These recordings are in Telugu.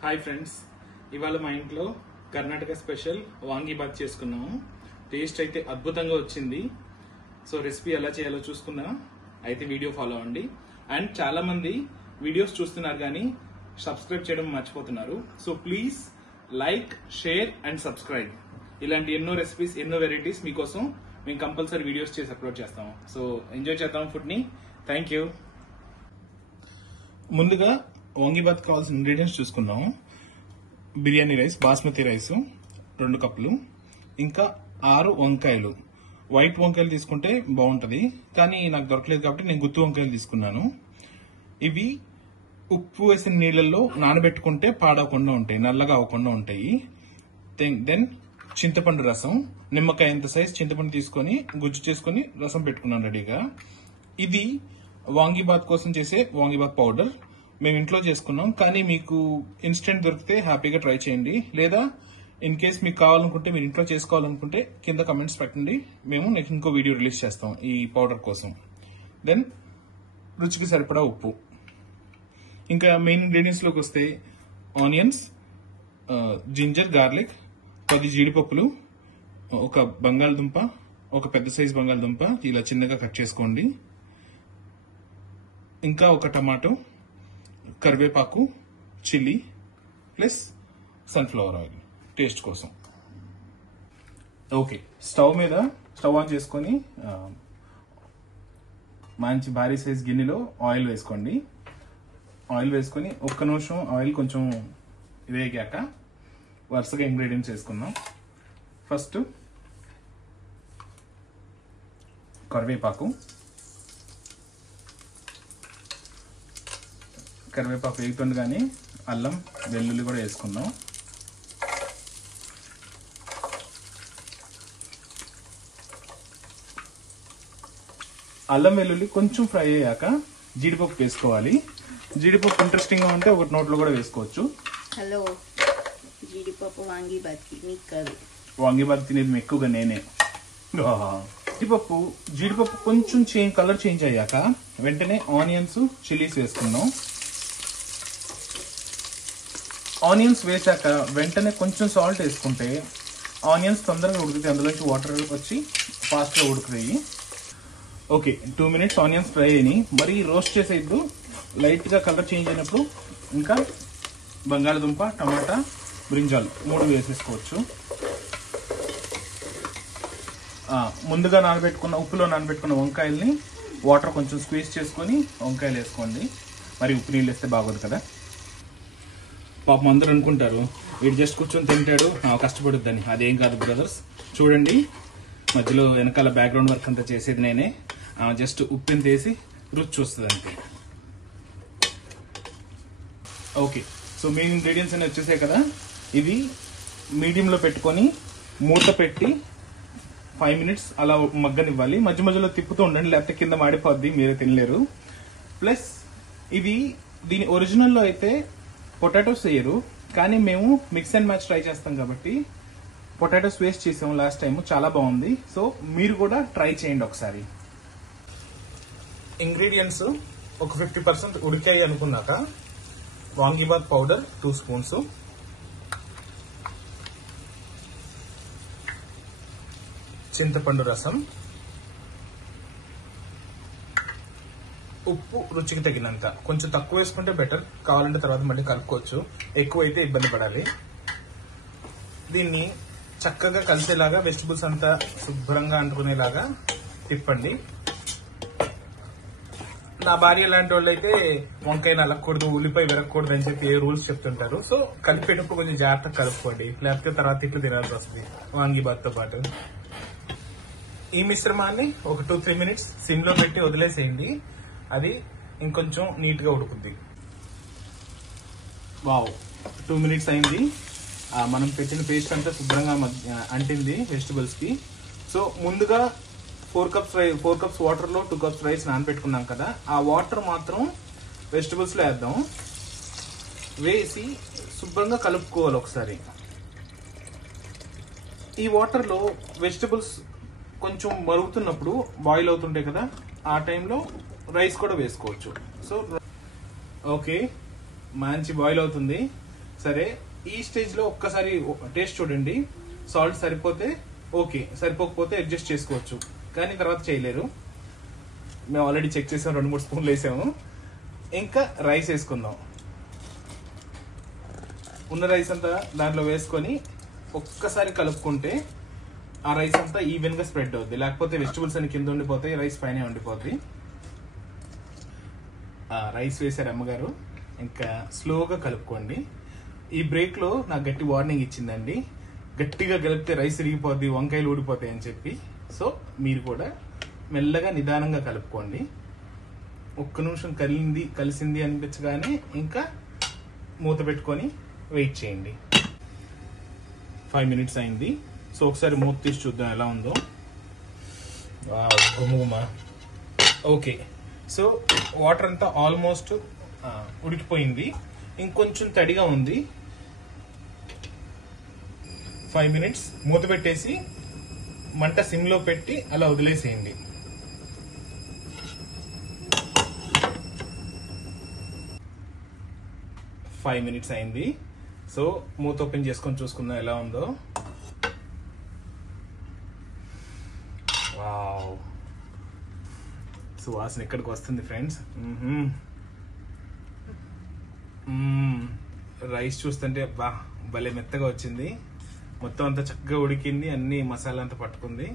హాయ్ ఫ్రెండ్స్, ఇవాళ మా ఇంట్లో కర్ణాటక స్పెషల్ వాంగీబాత్ చేసుకున్నాము. టేస్ట్ అయితే అద్భుతంగా వచ్చింది. సో రెసిపీ ఎలా చేయాలో చూసుకున్నా అయితే వీడియో ఫాలో అవ్వండి. అండ్ చాలా మంది వీడియోస్ చూస్తున్నారు కానీ సబ్స్క్రైబ్ చేయడం మర్చిపోతున్నారు. So please like, share and subscribe. ఇలాంటి ఎన్నో రెసిపీస్, ఎన్నో వెరైటీస్ మీకోసం మేము కంపల్సరీ వీడియోస్ చేసి అప్లోడ్ చేస్తాము. సో ఎంజాయ్ చేద్దాం ఫుడ్ ని. Thank you. ముందుగా వాంగీబాత్ కావాల్సిన ఇంగ్రీడియంట్స్ చూసుకుందాం. బిర్యానీ రైస్, బాస్మతి రైస్ 2 కప్పులు, ఇంకా 6 వంకాయలు. వైట్ వంకాయలు తీసుకుంటే బాగుంటది, కానీ నాకు దొరకలేదు కాబట్టి నేను గుత్తి వంకాయలు తీసుకున్నాను. ఇవి ఉప్పు వేసిన నీళ్లలో నానబెట్టుకుంటే పాడవకుండా ఉంటాయి, నల్లగా అవ్వకుండా ఉంటాయి. దెన్ చింతపండు రసం, నిమ్మకాయ ఎంత సైజ్ చింతపండు తీసుకొని గుజ్జు చేసుకుని రసం పెట్టుకున్నాను రెడీగా. ఇది వాంగీబాత్ కోసం చేసే వాంగీబాత్ పౌడర్. మేము ఇంట్లో చేసుకున్నాం, కానీ మీకు ఇన్స్టెంట్ దొరికితే హ్యాపీగా ట్రై చేయండి. లేదా ఇన్ కేస్ మీకు కావాలనుకుంటే, మీరు ఇంట్లో చేసుకోవాలనుకుంటే కింద కమెంట్స్ పెట్టండి. మేము నెక్స్ట్ ఇంకో వీడియో రిలీజ్ చేస్తాం ఈ పౌడర్ కోసం. దెన్ రుచికి సరిపడా ఉప్పు. ఇంకా మెయిన్ ఇంగ్రీడియంట్స్ లోకి వస్తే ఆనియన్స్, జింజర్, గార్లిక్, 10 జీడిపప్పులు, ఒక బంగాళదుంప, ఒక పెద్ద సైజ్ బంగాళదుంప ఇలా చిన్నగా కట్ చేసుకోండి. ఇంకా ఒక టమాటో, కరివేపాకు, chilli plus sunflower oil taste కోసం. ఓకే, స్టవ్ ఆన్ చేసుకొని మంచి భారీ సైజ్ గిన్నెలో ఆయిల్ వేసుకోండి. ఆయిల్ వేసుకొని 1 నిమిషం ఆయిల్ కొంచెం వేగాక వరుసగా ఇంగ్రీడియంట్స్ వేసుకుందాం. ఫస్ట్ కరివేపాకు వేగుతుండగానే అల్లం వెల్లుల్లి కూడా వేసుకుందాం. అల్లం వెల్లుల్లి కొంచెం ఫ్రై అయ్యాక జీడిపప్పు వేసుకోవాలి. జీడిపప్పు ఇంట్రెస్టింగ్ గా ఉంటే ఒకటి నోట్లో కూడా వేసుకోవచ్చు. హలో, జీడిపప్పు వాంగీబాత్ తినేది ఎక్కువగా నేనే. జీడిపప్పు కొంచెం కలర్ చేంజ్ అయ్యాక వెంటనే ఆనియన్స్, చిల్లీస్ వేసుకుందాం. ఆనియన్స్ వేసాక వెంటనే కొంచెం సాల్ట్ వేసుకుంటే ఆనియన్స్ తొందరగా ఉడుకుతాయి, అందులోంచి వాటర్ వచ్చి ఫాస్ట్ గా ఉడుకుతాయి. ఓకే, 2 మినిట్స్ ఆనియన్స్ ఫ్రై అయినాయి. మరి రోస్ట్ చేసేప్పుడు లైట్ గా కలర్ చేంజ్ అయినప్పుడు ఇంకా బంగాళదుంప, టమాటా, బ్రింజాల్ 3 వేసేసుకోవచ్చు. ముందుగా ఉప్పులో నానబెట్టుకున్న వంకాయల్ని వాటర్ కొంచెం స్క్వీజ్ చేసుకొని వంకాయలు వేసుకోండి. మరి ఉప్పు నీళ్ళు వేస్తే బాగోదు కదా. పాపం అందరూ అనుకుంటారు వీడు జస్ట్ కూర్చొని తింటాడు, కష్టపడుద్దని. అదేం కాదు బ్రదర్స్. చూడండి, మధ్యలో వెనకాల బ్యాక్గ్రౌండ్ వర్క్ అంతా చేసేది నేనే. జస్ట్ ఉప్పుని తీసి రుచి చూస్తుంది అంతే. ఓకే, సో మెయిన్ ఇంగ్రీడియంట్స్ అన్ని వచ్చేసాయి కదా. ఇవి మీడియంలో పెట్టుకొని మూత పెట్టి 5 మినిట్స్ అలా మగ్గనివ్వాలి. మధ్య మధ్యలో తిప్పుతూ ఉండండి, లేకపోతే కింద మాడిపోద్ది, మీరే తినలేరు. ప్లస్ దీని ఒరిజినల్లో అయితే పొటాటోస్ వేయరు, కానీ మేము మిక్స్ అండ్ మ్యాచ్ ట్రై చేస్తాం కాబట్టి పొటాటోస్ వేస్ట్ చేసాము లాస్ట్ టైం. చాలా బాగుంది. సో మీరు కూడా ట్రై చేయండి ఒకసారి. ఇంగ్రీడియంట్స్ ఒక 50% ఉడికాయి అనుకున్నాక వాంగీబాత్ పౌడర్ 2 స్పూన్స్, చింతపండు రసం, ఉప్పు రుచికి తగినంత. కొంచెం తక్కువ వేసుకుంటే బెటర్, కావాలంటే తర్వాత మళ్ళీ కలుపుకోవచ్చు. ఎక్కువ అయితే ఇబ్బంది పడాలి. దీన్ని చక్కగా కలిసేలాగా వెజిటబుల్స్ అంతా శుభ్రంగా అంటుకునేలాగా తిప్పండి. నా భార్య లాంటి వాళ్ళు అయితే వంకాయ నలగకూడదు, ఉల్లిపాయ విరగకూడదు అని చెప్పి రూల్స్ చెప్తుంటారు. సో కలిపేటప్పుడు కొంచెం జాగ్రత్తగా కలుపుకోండి, లేకపోతే తర్వాత ఇట్లు తినాల్సి వస్తుంది వాంగీబాత్ తో పాటు. ఈ మిశ్రమాన్ని ఒక 2-3 మినిట్స్ సిమ్ లో పెట్టి వదిలేసేయండి. అది ఇంకొంచెం నీట్ గా ఉడుకుద్ది. వావ్, 2 మినిట్స్ అయింది. మనం పెట్టిన పేస్ట్ అంతా శుభ్రంగా అంటింది వెజిటబుల్స్ కి. సో ముందుగా 4 కప్స్ వాటర్ లో 2 కప్స్ రైస్ నానబెట్టుకున్నాం కదా, ఆ వాటర్ మాత్రం వెజిటబుల్స్ లో వేద్దాం. వేసి శుభ్రంగా కలుపుకోవాలి ఒకసారి. ఈ వాటర్ లో వెజిటబుల్స్ కొంచెం మరుగుతున్నప్పుడు, బాయిల్ అవుతుంటాయి కదా, ఆ టైంలో రైస్ కూడా వేసుకోవచ్చు. సో ఓకే, మంచి బాయిల్ అవుతుంది. సరే, ఈ స్టేజ్ లో ఒక్కసారి టేస్ట్ చూడండి. సాల్ట్ సరిపోతే ఓకే, సరిపోకపోతే అడ్జస్ట్ చేసుకోవచ్చు, కానీ తర్వాత చేయలేరు. మేము ఆల్రెడీ చెక్ చేసాం, 2-3 స్పూన్లు వేసాము. ఇంకా రైస్ వేసుకుందాం. ఉన్న రైస్ అంతా దాంట్లో వేసుకొని ఒక్కసారి కలుపుకుంటే ఆ రైస్ అంతా ఈవెన్ గా స్ప్రెడ్ అవుద్ది. లేకపోతే వెజిటబుల్స్ అన్ని కింద ఉండిపోతాయి, రైస్ పైన ఉండిపోతాయి. రైస్ వేసారు అమ్మగారు. ఇంకా స్లోగా కలుపుకోండి. ఈ బ్రేక్ లో నాకు గట్టి వార్నింగ్ ఇచ్చిందండి, గట్టిగా కలిపితే రైస్ ఇరిగిపోద్ది, వంకాయలు ఊడిపోతాయి అని చెప్పి. సో మీరు కూడా మెల్లగా నిదానంగా కలుపుకోండి. ఒక్క నిమిషం కలిసింది అనిపించగానే ఇంకా మూత పెట్టుకొని వెయిట్ చేయండి. 5 minutes అయింది. సో ఒకసారి మూత తీసి చూద్దాం ఎలా ఉందో. గుమగుమ. ఓకే, సో వాటర్ అంతా ఆల్మోస్ట్ ఉడికిపోయింది. ఇంకొంచెం తడిగా ఉంది. 5 minutes మూత పెట్టేసి మంట సిమ్లో పెట్టి అలా వదిలేసేయండి. ఫైవ్ మినిట్స్ అయింది. సో మూత ఓపెన్ చేసుకొని చూసుకుందాం ఎలా ఉందో. వావ్, సువాసన ఎక్కడికి వస్తుంది ఫ్రెండ్స్. రైస్ చూస్తుంటే బా భలే మెత్తగా వచ్చింది. మొత్తం అంతా చక్కగా ఉడికింది, అన్ని మసాలా అంతా పట్టుకుంది.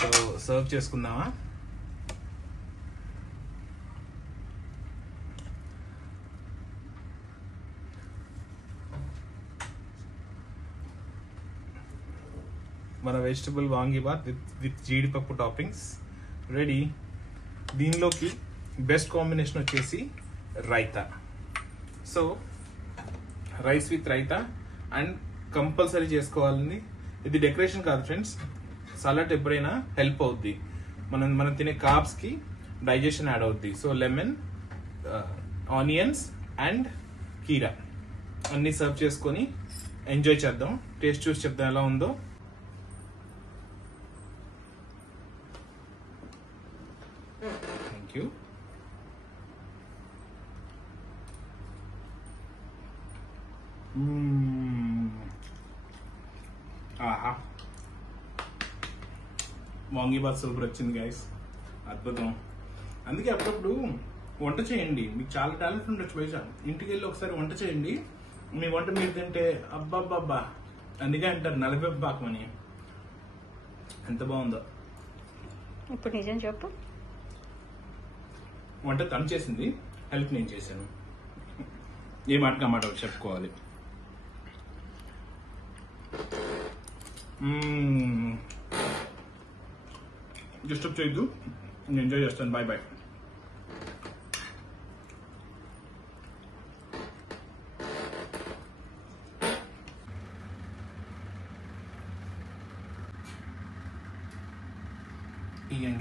సో సర్వ్ చేసుకుందామా. మన వెజిటబుల్ వాంగీబాత్ విత్ జీడిపప్పు టాపింగ్స్ రెడీ. దీనిలోకి బెస్ట్ కాంబినేషన్ వచ్చేసి raita. So rice with raita and compulsory చేసుకోవాలని. ఇది డెకరేషన్ కాదు ఫ్రెండ్స్, సలాడ్ ఎప్పుడైనా హెల్ప్ అవుద్ది. మనం తినే కార్బ్స్ కి డైజెషన్ యాడ్ అవుద్ది. సో లెమన్, ఆనియన్స్ అండ్ కీరా అన్ని సర్వ్ చేసుకొని ఎంజాయ్ చేద్దాం. టేస్ట్ చూసి చెప్దాం ఎలా ఉందో. Thank you. ఆహా, వాంగీబాత్ సూపర్ వచ్చింది గైస్, అద్భుతం. అందుకే అప్పుడప్పుడు వంట చేయండి. మీకు చాలా టాలెంట్ ఉండొచ్చు బయట. ఇంటికి వెళ్ళి ఒకసారి వంట చేయండి. మీ వంట మీరు తింటే అబ్బాబ్బాబ్బా అందుకే అంటారు నలభై పాకమని. ఎంత బాగుందో. ఇప్పుడు నిజం చెప్పు. వంట తను చేసింది, హెల్ప్ నేను చేశాను. ఏ మాట మాట చెప్పుకోవాలి. డిస్టర్బ్ చేయొద్దు, నేను ఎంజాయ్ చేస్తాను. Bye bye. ఈ యాంగిల్